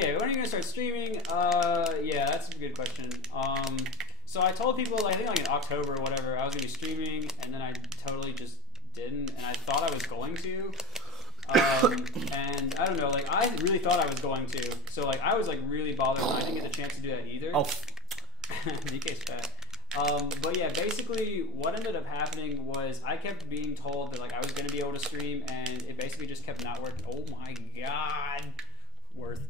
yeah, when are you gonna start streaming? Yeah, that's a good question. So I told people, like, I think like in October or whatever, I was gonna be streaming, and then I totally just didn't, and I thought I was going to. And I don't know, like, I really thought I was going to. So like, I was like really bothered when I didn't get the chance to do that either. Oh. DK's fat. But yeah, basically what ended up happening was I kept being told that like I was gonna be able to stream, and it basically just kept not working. Oh my god, Worth.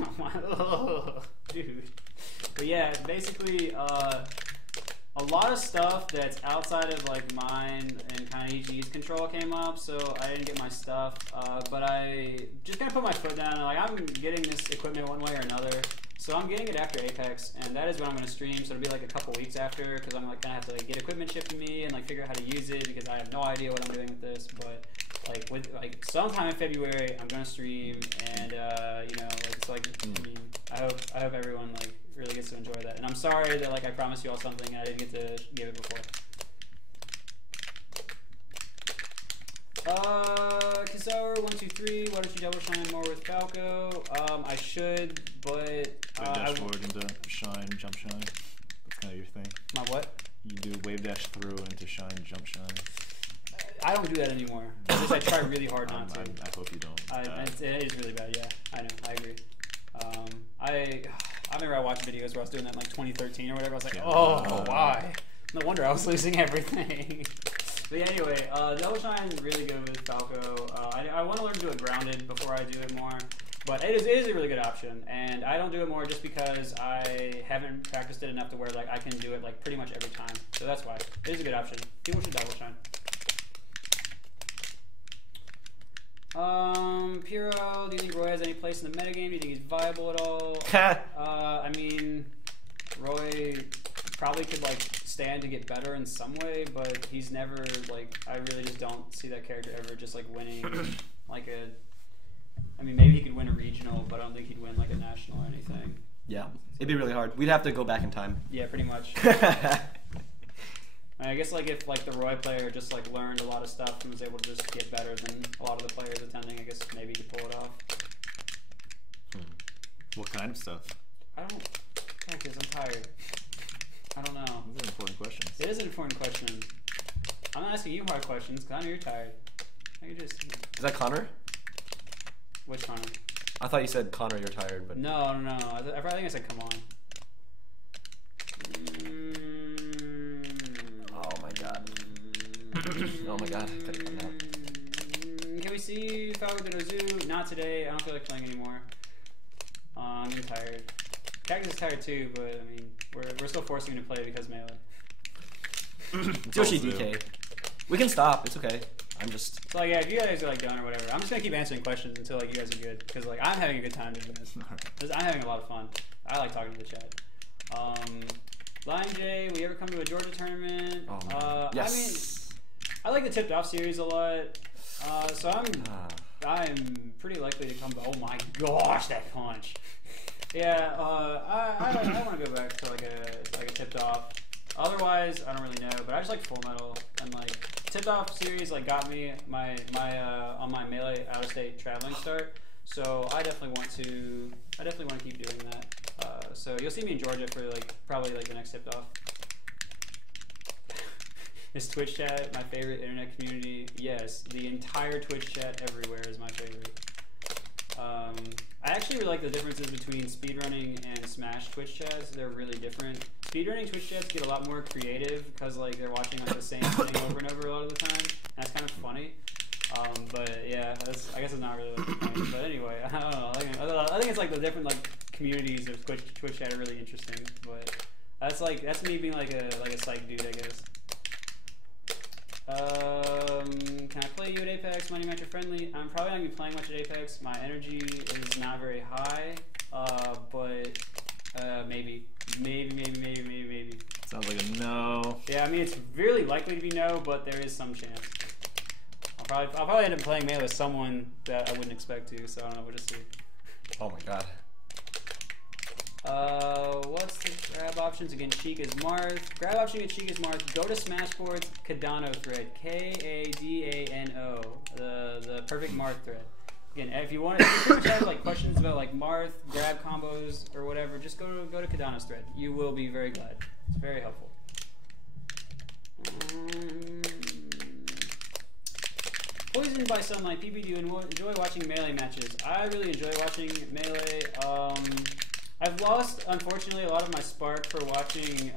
Oh my, dude. But yeah, basically a lot of stuff that's outside of like mine and kind of EG's control came up, so I didn't get my stuff. But I just kind of put my foot down, and like I'm getting this equipment one way or another. So I'm getting it after Apex, and that is when I'm going to stream, so it'll be like a couple weeks after, because I'm like going to have to like get equipment shipped to me and like figure out how to use it, because I have no idea what I'm doing with this. But like with like sometime in February I'm going to stream, and you know, like it's like I mean, I hope everyone like really gets to enjoy that. And I'm sorry that like I promised you all something and I didn't get to give it before. Cactuar 123. Why don't you double shine more with Falco? I should, but dash forward into shine, jump shine. That's kind of your thing. My what? You do wave dash through into shine, jump shine. I don't do that anymore. It's just I try really hard not to. I hope you don't. It is really bad. Yeah, I know. I agree. I remember I watched videos where I was doing that in like 2013 or whatever. I was like, Yeah. oh, why? No wonder I was losing everything. But yeah, anyway, double shine really good with Falco. I want to learn to do it grounded before I do it more, but it is a really good option, and I don't do it more just because I haven't practiced it enough to where like I can do it like pretty much every time. So that's why it is a good option. People should double shine. Piro, do you think Roy has any place in the metagame? Do you think he's viable at all? I mean, Roy probably could like stand to get better in some way, but he's never like, I really just don't see that character ever just like winning like a, I mean maybe he could win a regional, but I don't think he'd win like a national or anything. Yeah, it'd be really hard. We'd have to go back in time. Yeah, pretty much. I guess like if like the Roy player just like learned a lot of stuff and was able to just get better than a lot of the players attending, I guess maybe he could pull it off. What kind of stuff? I don't, Cactus, I'm tired. I don't know. These are important questions. It is an important question. I'm not asking you hard questions because I know you're tired. I can just. Is that Connor? Which Connor? I thought you said Connor, you're tired, but No. I think I said come on. Oh my god. Oh my god. I gotta come out. Can we see Falco to Zoo? Not today. I don't feel like playing anymore. I'm tired. Cactus is tired too, but I mean, we're still forcing him to play because melee. Yoshi DK. We can stop. It's okay. I'm just. So like, yeah, if you guys are like done or whatever, I'm just gonna keep answering questions until like you guys are good, because like I'm having a good time doing this. I'm having a lot of fun. I like talking to the chat. Lion J, will you ever come to a Georgia tournament? Oh, yes. I mean, I like the Tipped Off series a lot. So I'm pretty likely to come. Oh my gosh, that punch! Yeah, I want to go back to like a Tipped Off. Otherwise, I don't really know. But I just like Full Metal, and like Tipped Off series like got me on my melee out of state traveling start. So I definitely want to keep doing that. So you'll see me in Georgia for like probably like the next Tipped Off. Is Twitch chat my favorite internet community? Yes, the entire Twitch chat everywhere is my favorite. I actually really like the differences between speedrunning and Smash Twitch chats. They're really different. Speedrunning Twitch chats get a lot more creative because like they're watching like the same thing over and over a lot of the time. And that's kind of funny. But yeah, I guess it's not really like the point. But anyway, I don't know. I think it's like the different like communities of Twitch chat are really interesting. But that's me being like a psych dude, I guess. Can I play you at Apex? Money match or friendly? I'm probably not gonna be playing much at Apex. My energy is not very high. But maybe. Sounds like a no. Yeah, I mean it's really likely to be no, but there is some chance. I'll probably end up playing melee with someone that I wouldn't expect to, so I don't know. We'll just see. Oh my god. What's the grab options against Chica's Marth? Grab option against Chica's Marth. Go to Smashboard's Kadano thread. Kadano. The perfect Marth thread. again, if you want to pretty much have like questions about like Marth, grab combos, or whatever, just go to Kadana's thread. You will be very glad. It's very helpful. Poisoned by Sunlight, PP, do you enjoy watching Melee matches? I really enjoy watching Melee. I've lost, unfortunately, a lot of my spark for watching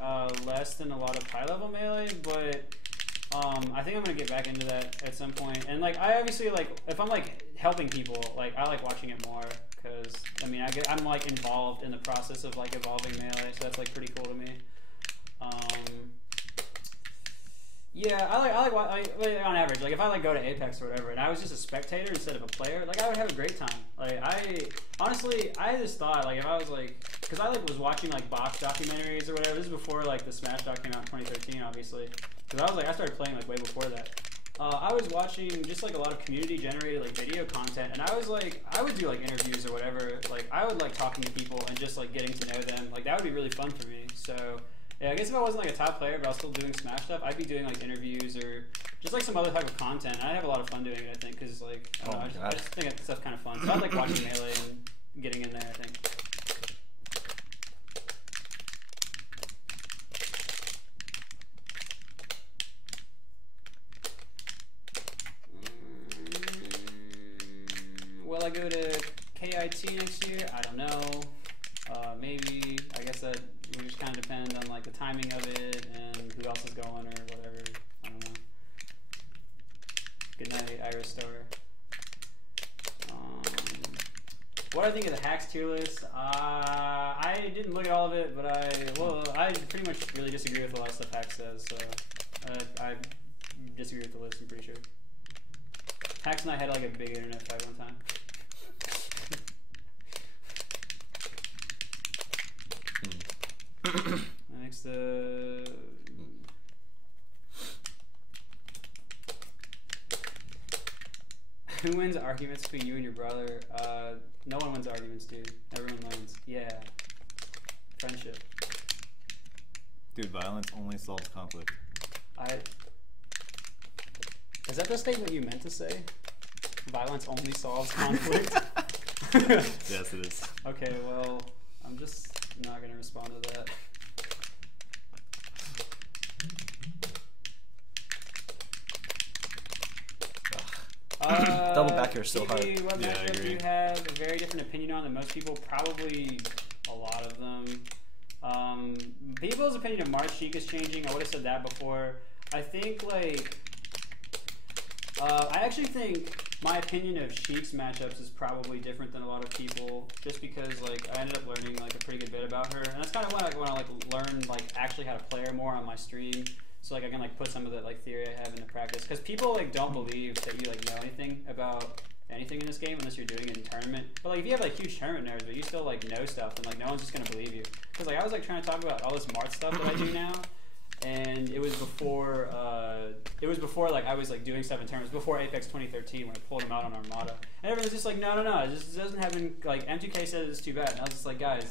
less than a lot of high-level Melee, but I think I'm gonna get back into that at some point. And like, I obviously like if I'm like helping people, like I like watching it more because I mean I'm like involved in the process of like evolving Melee, so that's like pretty cool to me. Yeah, I like on average, like if I like go to Apex or whatever, and I was just a spectator instead of a player, like I would have a great time. Like honestly, I just thought like if I was like, because I like was watching like box documentaries or whatever. This is before like the Smash doc came out in 2013, obviously. Because I was like, I started playing like way before that. I was watching just like a lot of community generated like video content, and I was like, I would do like interviews or whatever. Like I would like talking to people and just like getting to know them. Like that would be really fun for me. So. Yeah, I guess if I wasn't like a top player, but I was still doing Smash stuff, I'd be doing like interviews or just like some other type of content. I'd have a lot of fun doing it, I think, because like I don't know, I just think that stuff's kind of fun. So I like watching Melee and getting in there, I think. Will I go to KIT next year? I don't know. Maybe. I guess that would just kind of depend on like the timing of it and who else is going or whatever. I don't know. Good night, Iris Star. What do I think of the hacks tier list? I didn't look at all of it, but I pretty much really disagree with a lot of stuff Hacks says. So I disagree with the list. I'm pretty sure. Hacks and I had like a big internet fight one time. Next, who wins arguments between you and your brother? No one wins arguments, dude. Everyone wins. Yeah. Friendship. Dude, violence only solves conflict. Is that the statement you meant to say? Violence only solves conflict? Yes, it is. Okay, well, I'm just not going to respond to that. Double back here is so hard. What Yeah, I matchup do agree. you have a very different opinion on than most people? Probably a lot of them. People's opinion of March Sheik is changing. I would have said that before. I think like I actually think my opinion of Sheik's matchups is probably different than a lot of people, just because like I ended up learning like a pretty good bit about her, and that's kind of when I like learned like actually how to play her more on my stream. So like I can like put some of the like theory I have into practice, because people like don't believe that you like know anything about anything in this game unless you're doing it in tournament. But like if you have like huge tournament nerves, but you still like know stuff, then like no one's just gonna believe you. Because like I was like trying to talk about all this Mart stuff that I do now, and it was before like I was like doing stuff in tournaments before Apex 2013 when I pulled him out on Armada, and everyone's just like no, it just doesn't happen. Like M2K says it's too bad, and I was just like guys.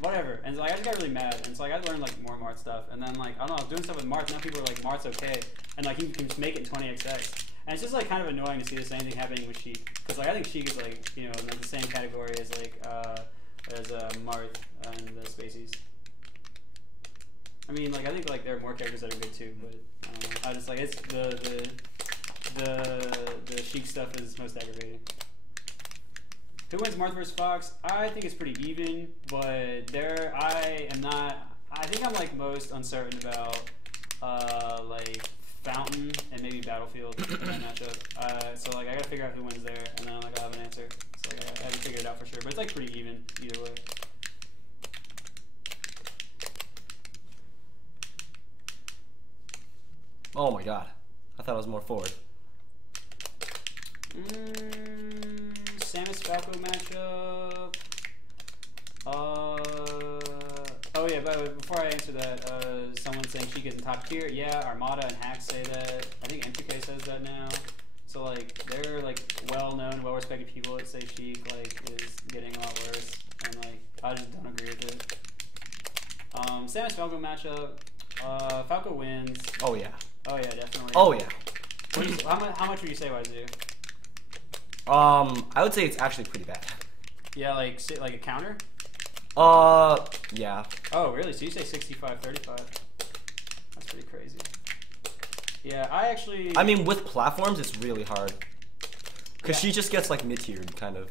Whatever, and so, like I just got really mad, and so like I learned like more Mart stuff, and then like I don't know, I was doing stuff with Mart, and now people are like Mart's okay, and like you can just make it 20xx, and it's just like kind of annoying to see the same thing happening with Sheik, because like I think Sheik is like in like, the same category as like Mart and the Spaceys. I mean like I think like there are more characters that are good too, but I don't know. I just like it's the Sheik stuff is most aggravating. Who wins Marth vs. Fox? I think it's pretty even, but I think I'm like most uncertain about like Fountain and maybe Battlefield in that matchup. So like I gotta figure out who wins there, and then like I'll have an answer. So like I haven't figured it out for sure, but it's like pretty even either way. Oh my god. I thought I was more forward. Samus Falco matchup. Oh yeah, by the way, before I answer that, someone's saying Sheik isn't top tier. Yeah, Armada and Hacks say that. I think M2K says that now. So like they're like well-known, well-respected people that say Sheik like is getting a lot worse, and like I just don't agree with it. Samus Falco matchup. Falco wins. Oh yeah. Oh yeah, definitely. Oh yeah. How much would you say, Wazoo? I would say it's actually pretty bad. Yeah, like a counter. Yeah. Oh, really? So you say 65-35? That's pretty crazy. Yeah, I mean, with platforms, it's really hard. Because Yeah. she just gets, like, mid-tiered, kind of.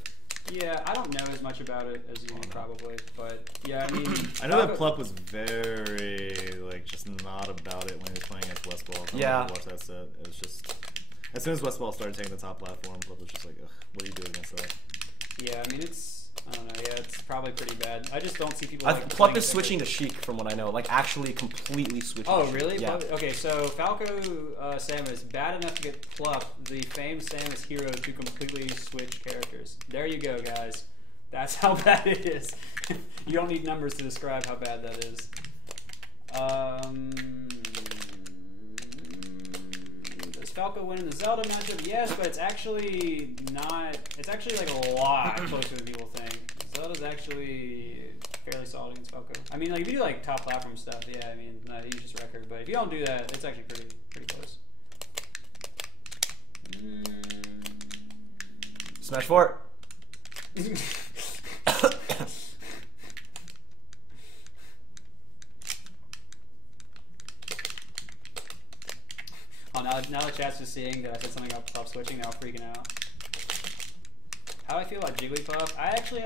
Yeah, I don't know as much about it as you do probably, but yeah, I mean... I know that Plup was very, like, just not about it when he was playing against Westball. Yeah. Watch that set. It was just... As soon as Westball started taking the top platform, Plup was just like, ugh, what are you doing against that? Yeah, I mean, I don't know, yeah, it's probably pretty bad. I just don't see people Plup is switching to Sheik, from what I know. Like, actually completely switching Oh, to Sheik. really? Yeah. Okay, so Falco Samus, bad enough to get Plup, the famed Samus hero, to completely switch characters. There you go, guys. That's how bad it is. You don't need numbers to describe how bad that is. Does Falco win in the Zelda matchup? Yes, but it's actually not. It's actually like a lot closer than people think. Zelda's actually fairly solid against Falco. I mean, like if you do like top platform stuff, yeah, I mean, you just wreck her. But if you don't do that, it's actually pretty close. Smash 4. Oh, now the chat's just seeing that I said something about Puff switching, they're all freaking out. How I feel about Jigglypuff? I actually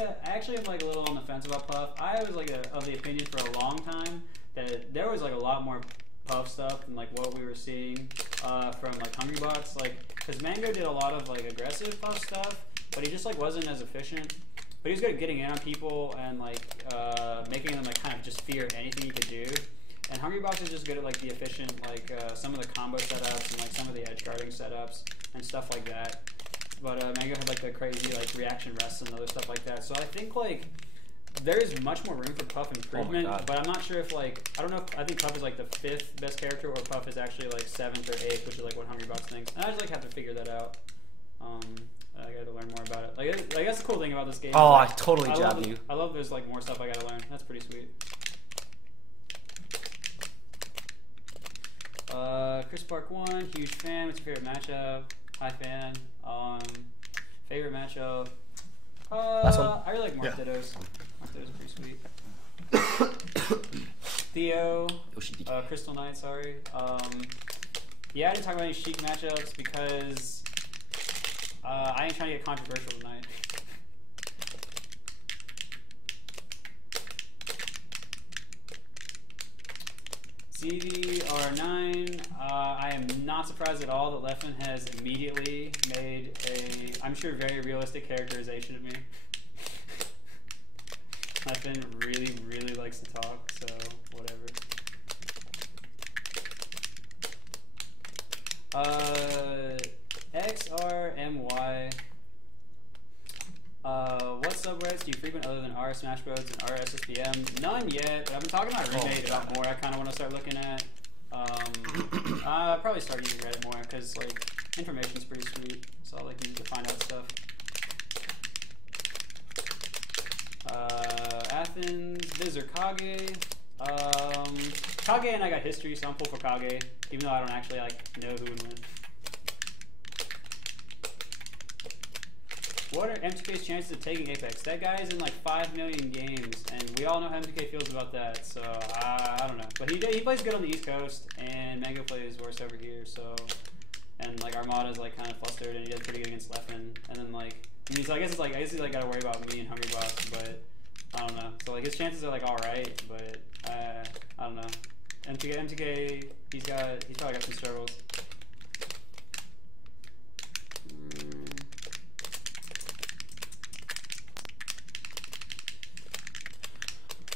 am like a little on the fence about Puff. I was like of the opinion for a long time that there was like a lot more Puff stuff than like what we were seeing from like Hungrybox. Like, because Mango did a lot of like aggressive Puff stuff, but he just like wasn't as efficient. But he was good at getting in on people and like making them like kind of just fear anything he could do. And Hungrybox is just good at like the efficient, like some of the combo setups and like some of the edge guarding setups and stuff like that. But Mango had like the crazy like reaction rests and other stuff like that. So I think like there is much more room for Puff improvement. But I'm not sure if like I don't know. I think Puff is like the 5th best character, or Puff is actually like 7th or 8th, which is like what Hungrybox thinks. And I just like have to figure that out. I gotta learn more about it. Like that's the cool thing about this game. Oh, like, I totally jab you. I love there's like more stuff I gotta learn. That's pretty sweet. Chris Park 1, huge fan. What's your favorite matchup? Hi fan. Favorite matchup? Last one. I really like Mark Dittos. Mark Dittos is pretty sweet. Theo. Crystal Knight, sorry. Yeah, I didn't talk about any Sheik matchups because I ain't trying to get controversial tonight. ZDR9, I am not surprised at all that Leffen has immediately made a, I'm sure, very realistic characterization of me. Leffen really, really likes to talk, so whatever. XRMY. What subreddits do you frequent other than R Smash Bros and R SSBM? None yet, but I've been talking about Remade about more. I kind of want to start looking at. I'll probably start using Reddit more because like information's pretty sweet, so I like use it to find out stuff. Athens, Viz or Kage. Kage and I got history, so I'm full for Kage, even though I don't actually like know who would win. What are MTK's chances of taking Apex? That guy is in like 5 million games, and we all know how MTK feels about that, so I don't know. But he plays good on the East Coast, and Mango plays worse over here, so... And like Armada's like kind of flustered, and he does pretty good against Leffen. And then like... I mean, so I guess he's like got to worry about me and Hungrybox, but... I don't know. So like his chances are like alright, but... I don't know. MTK, he's probably got some struggles.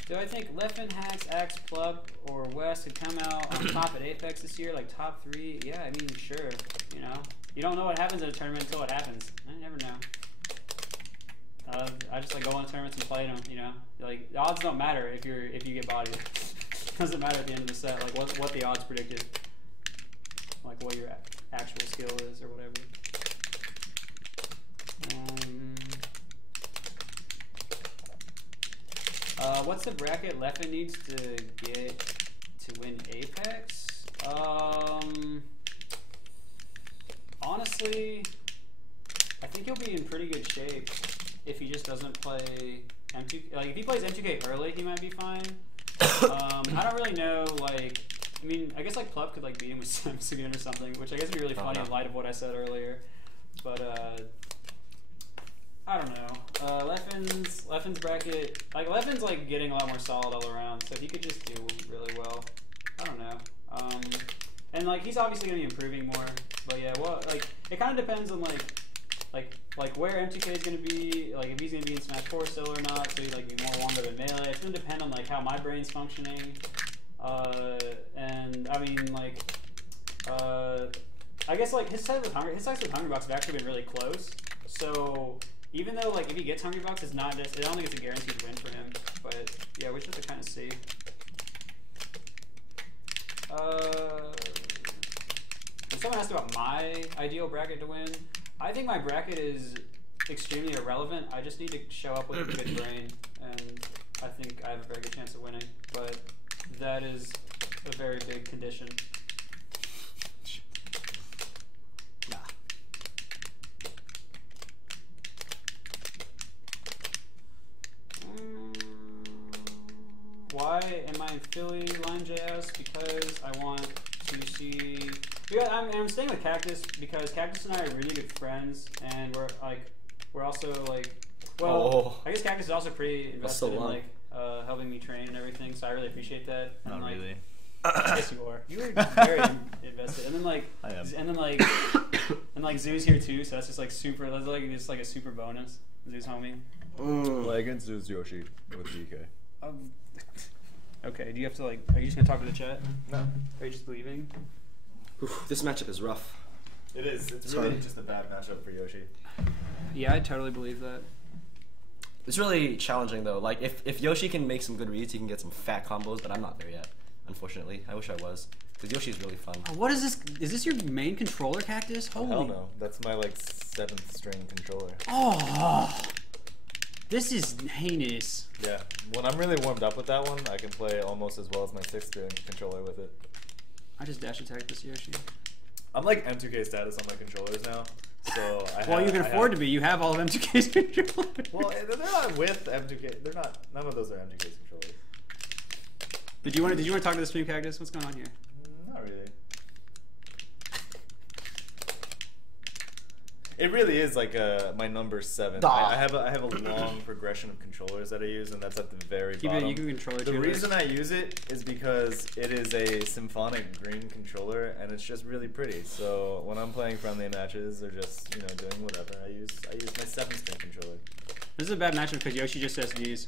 Do I think Leffen, Hacks, Axe, Plup, or West could come out on top at Apex this year, like top 3? Yeah, I mean, sure. You know, you don't know what happens in a tournament until it happens. I never know. I just like go on tournaments and play them. You know, like the odds don't matter if you get bodied. It doesn't matter at the end of the set, like what the odds predicted, like what your actual skill is or whatever. What's the bracket Leffen needs to get to win Apex? Honestly, I think he'll be in pretty good shape if he just doesn't play M2. Like if he plays M2K early, he might be fine. I don't really know. Like, I mean, I guess like Plup could like beat him with Samsung or something, which I guess would be really funny in light of what I said earlier. But I don't know. Leffen's bracket, like Leffen's like getting a lot more solid all around, so he could just do really well. I don't know. And like he's obviously gonna be improving more, but yeah, well, like it kind of depends on like where M2K is gonna be, like if he's gonna be in Smash 4 still or not, so he like be more longer than Melee. It's gonna depend on like how my brain's functioning, and I mean like I guess like his side with Hungrybox have actually been really close. So even though like if he gets Hungrybox, it's not just, I don't think it's a guaranteed win for him. But yeah, we just have to kind of see. Someone asked about my ideal bracket to win. I think my bracket is extremely irrelevant. I just need to show up with a good brain, and I think I have a very good chance of winning. But that is a very big condition. Nah. Why am I in Philly, Line.js? Because I want to see. Yeah, I'm staying with Cactus because Cactus and I are really good friends, and we're also like, well, I guess Cactus is also pretty invested in like helping me train and everything, so I really appreciate that. And, Not like, really. Yes, you are. You are very invested, and then like, I am. and then like, and like Zoo's here too, so that's just like super. That's like just like a super bonus. Zoo's homie. Play against Zeus Yoshi with DK. Okay. Do you have to like? Are you just gonna talk to the chat? No. Are you just leaving? Oof, this matchup is rough. It is. It's really just a bad matchup for Yoshi. Yeah, I totally believe that. It's really challenging though. Like if Yoshi can make some good reads, he can get some fat combos, but I'm not there yet. Unfortunately, I wish I was. Because Yoshi is really fun. What is this? Is this your main controller, Cactus? Holy. Hell no. That's my like 7th string controller. Oh, this is heinous. Yeah. When I'm really warmed up with that one, I can play almost as well as my 6th string controller with it. I just dash attacked this Yoshi. I'm like M2K status on my controllers now. So you can afford to be. You have all of M2K's controllers. Well, they're not with M2K. They're not. None of those are M2K's controllers. Did you want to talk to the stream, Cactus? What's going on here? Not really. It really is like my number 7. I have a long progression of controllers that I use, and that's at the very bottom. You can control it. The reason I use it is because it is a symphonic green controller, and it's just really pretty. So when I'm playing friendly matches or just doing whatever, I use my 7th string controller. This is a bad matchup because Yoshi just says these.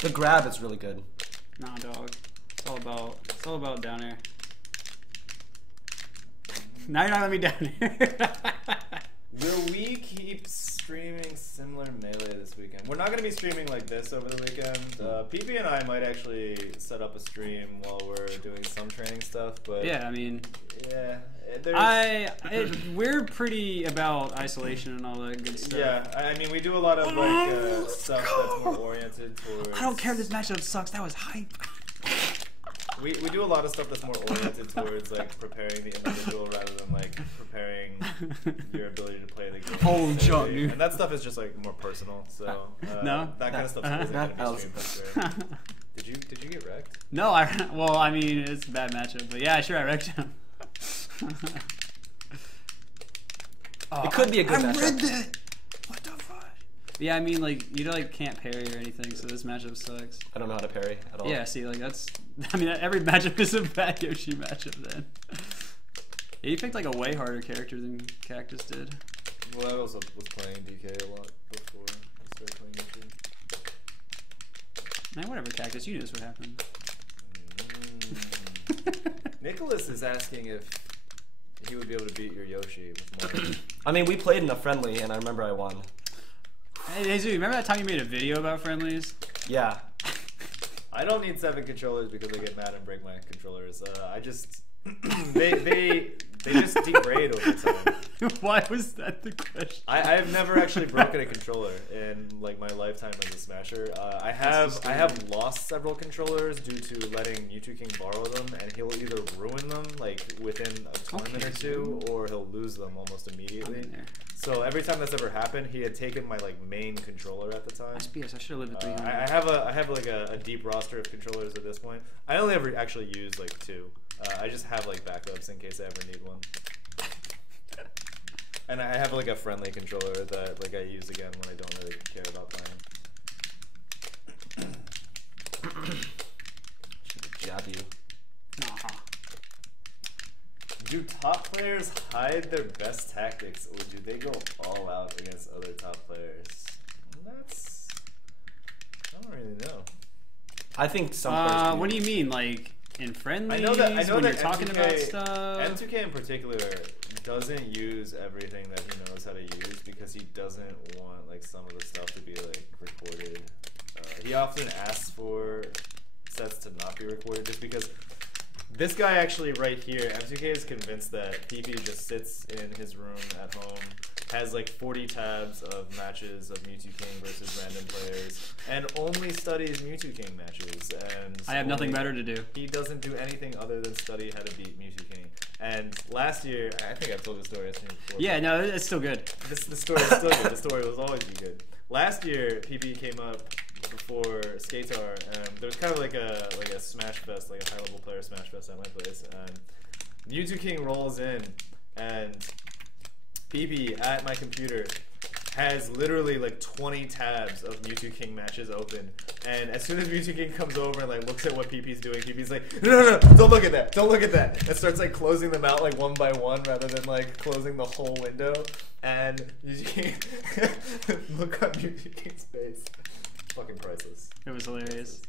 The grab is really good. Nah, dog. It's all about down air. Now you're not letting me down here. Will we keep streaming similar Melee this weekend? We're not going to be streaming like this over the weekend. PP and I might actually set up a stream while we're doing some training stuff, but yeah, I mean, yeah, we're pretty about isolation and all that good stuff. Yeah, I mean, we do a lot of like stuff that's more oriented towards. I don't care if this matchup sucks. That was hype. We do a lot of stuff that's more oriented towards like preparing the individual rather than like preparing your ability to play the game. Oh, John, dude. And that stuff is just like more personal. So no, that kind of stuff isn't going to be streamed. Did you get wrecked? No, I mean it's a bad matchup, but yeah, sure I wrecked him. It could be a good matchup. I read that. What the fuck? Yeah, I mean like you like can't parry or anything, so this matchup sucks. I don't know how to parry at all. Yeah, see, like that's. I mean, every matchup is a bad Yoshi matchup then. Yeah, you picked like a way harder character than Cactus did. Well, I also was playing DK a lot before I started playing Yoshi. Man, whatever, Cactus, you knew this would happen. Nicholas is asking if he would be able to beat your Yoshi with money. I mean, we played in a friendly, and I remember I won. Hey, Zoo, remember that time you made a video about friendlies? Yeah. I don't need 7 controllers because I get mad and break my controllers. I just they They just degrade over time. Why was that the question? I've never actually broken a controller in like my lifetime as a smasher. I have lost several controllers due to letting Mewtwo King borrow them, and he'll either ruin them like within a tournament or two, or he'll lose them almost immediately. So every time that's ever happened, he had taken my like main controller at the time. SBS, I should have lived at 300. I have like a deep roster of controllers at this point. I only ever actually use like 2. I just have like backups in case I ever need one. And I have like a friendly controller that like I use again when I don't really care about playing. Should jab you. Nah. Do top players hide their best tactics, or do they go all out against other top players? That's... I don't really know. I think some players do. What do you mean, like in friendlies? I know that when you're M2K, talking about stuff. M2K in particular doesn't use everything that he knows how to use because he doesn't want like some of the stuff to be like recorded. He often asks for sets to not be recorded just because this guy actually right here, M2K is convinced that PP just sits in his room at home, has like 40 tabs of matches of Mewtwo King versus random players, and only studies Mewtwo King matches. And I have nothing better to do. He doesn't do anything other than study how to beat Mewtwo King. And last year, I think I've told this story before. Yeah, no, it's still good. The story is still good. The story will always be good. Last year, PP came up before Cactuar, and there was kind of like a smash fest, like a high level player smash fest at my place. And Mewtwo King rolls in, and PP at my computer has literally like 20 tabs of Mewtwo King matches open. And as soon as Mewtwo King comes over and like looks at what PP's doing, PP's like, no, don't look at that, don't look at that. And starts like closing them out like one by one rather than like closing the whole window. And Mewtwo King, look on Mewtwo King's face. Fucking priceless. It was hilarious.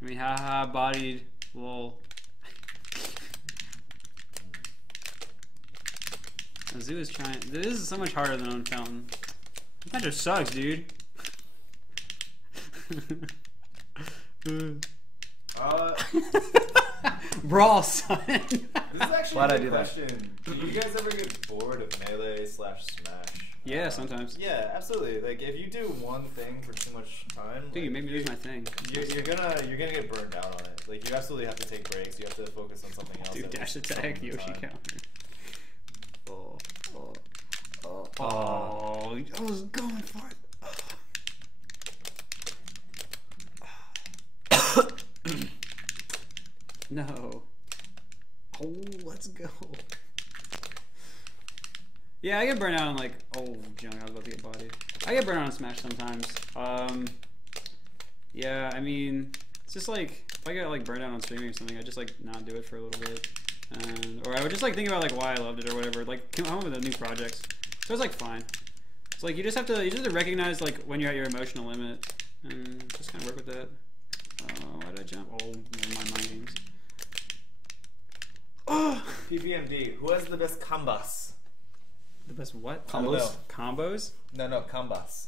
I mean, haha, bodied, lol. Zoo is trying. This is so much harder than on Fountain. That just sucks, dude. Brawl, son. This is actually Why'd a I good do that? question. Do you guys ever get bored of melee / smash? Yeah, sometimes. Yeah, absolutely. Like if you do one thing for too much time, Dude, like, you made me lose my thing. you're gonna get burned out on it. Like you absolutely have to take breaks. You have to focus on something else. Dude, at dash least attack, some of the Yoshi time. counter. Oh. Oh, I was going for it. No. Oh, let's go. Yeah, I get burnt out on like, oh, junk, I was about to get bodied. I get burnt out on Smash sometimes. Yeah, I mean, it's just like, if I get like burnt out on streaming or something, I just like not do it for a little bit. Or I would just like think about like why I loved it or whatever, like come up with the new projects. So it's like fine. It's like you just have to recognize like when you're at your emotional limit and just kind of work with that. Why did I jump? Oh, never mind, mind games. Oh! PPMD. Who has the best combos? The best what? Combos? Combos? No, combos.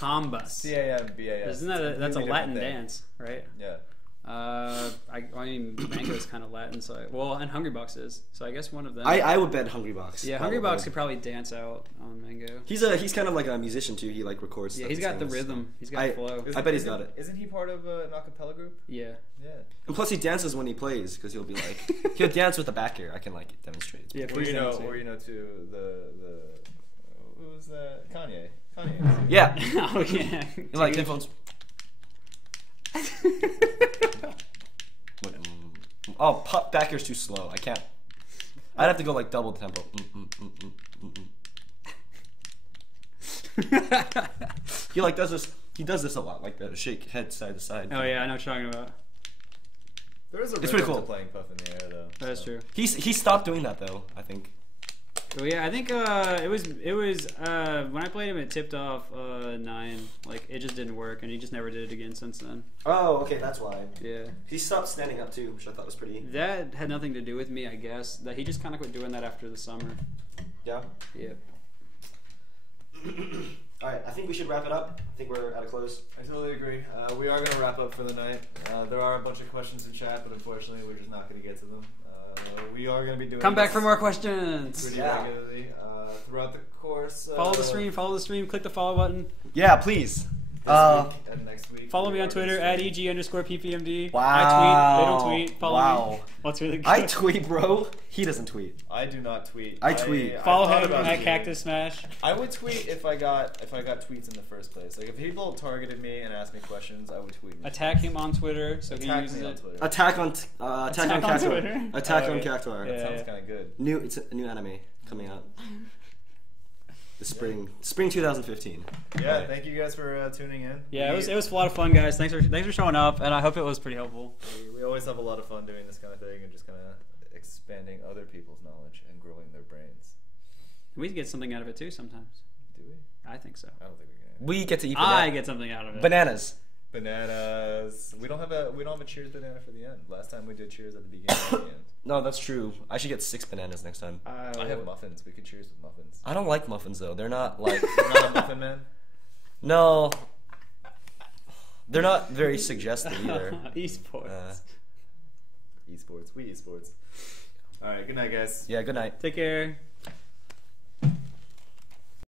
Combos. CAMBAS. Isn't that that's a Latin dance, right? Yeah. I mean, Mango is kind of Latin, so and Hungry Box is, so I guess one of them. I would bet Hungry Box. Yeah, Hungry Box could probably dance out on Mango. He's kind of like a musician too. He like records. Yeah, stuff he's got the sings. rhythm. He's got the flow. I bet he's got it. Isn't he part of an acapella group? Yeah. Yeah. And plus he dances when he plays because he'll be like he'll dance with the back air. I can like demonstrate. Yeah, Or please you know, dance, too the who was that? Kanye. Yeah. Oh yeah. You like headphones? Oh, pop back air's too slow. I can't. I'd have to go like double tempo. He like does this. He does this a lot, like that. Shake head side to side. Oh yeah, I know what you're talking about. There is a It's rhythm pretty cool. to playing Puff in the Air though. That is true. He stopped doing that though. I think. Well, yeah, I think it was when I played him, it tipped off 9. Like it just didn't work, and he just never did it again since then. Oh, okay, that's why. Yeah. He stopped standing up too, which I thought was pretty. That had nothing to do with me, I guess. That he just kind of quit doing that after the summer. Yeah. Yeah. All right, I think we should wrap it up. I think we're at a close. I totally agree. We are going to wrap up for the night. There are a bunch of questions in chat, but unfortunately we're just not going to get to them. We are going to be doing Come back this for more questions. pretty Yeah. regularly throughout the course. Follow the stream. Follow the stream. Click the follow button. Yeah, please. This week and next week. Follow me we on are Twitter gonna at stream. EG_PPMD. Wow. I tweet. They don't tweet. Follow Wow. me. What's really good? I tweet, bro. He doesn't tweet. I do not tweet. I tweet. Follow thought him about at tweeting. Cactus Smash. I would tweet if I got tweets in the first place. Like if people targeted me and asked me questions, I would tweet. Attack him on Twitter so he Attack uses me on it. Twitter. Attack on Attack on Cactuar. Twitter. Attack on Alright. Cactuar. That Yeah. sounds kind of good. It's a new anime coming out. The spring 2015. Yeah, thank you guys for tuning in. Yeah, it was a lot of fun, guys. Thanks for showing up, and I hope it was pretty helpful. We always have a lot of fun doing this kind of thing and just kind of expanding other people's knowledge and growing their brains. We get something out of it too sometimes. Do we? I think so. I don't think we can. We get to eat I get something out of it. bananas. Bananas. We don't have a cheers banana for the end. Last time we did cheers at the beginning and the end. No, that's true. I should get 6 bananas next time. I have muffins. We could cheers with muffins. I don't like muffins though. They're not like You're not a muffin man? no. They're not very suggestive either. Esports. Esports. We esports. Alright, good night guys. Yeah. Good night. Take care.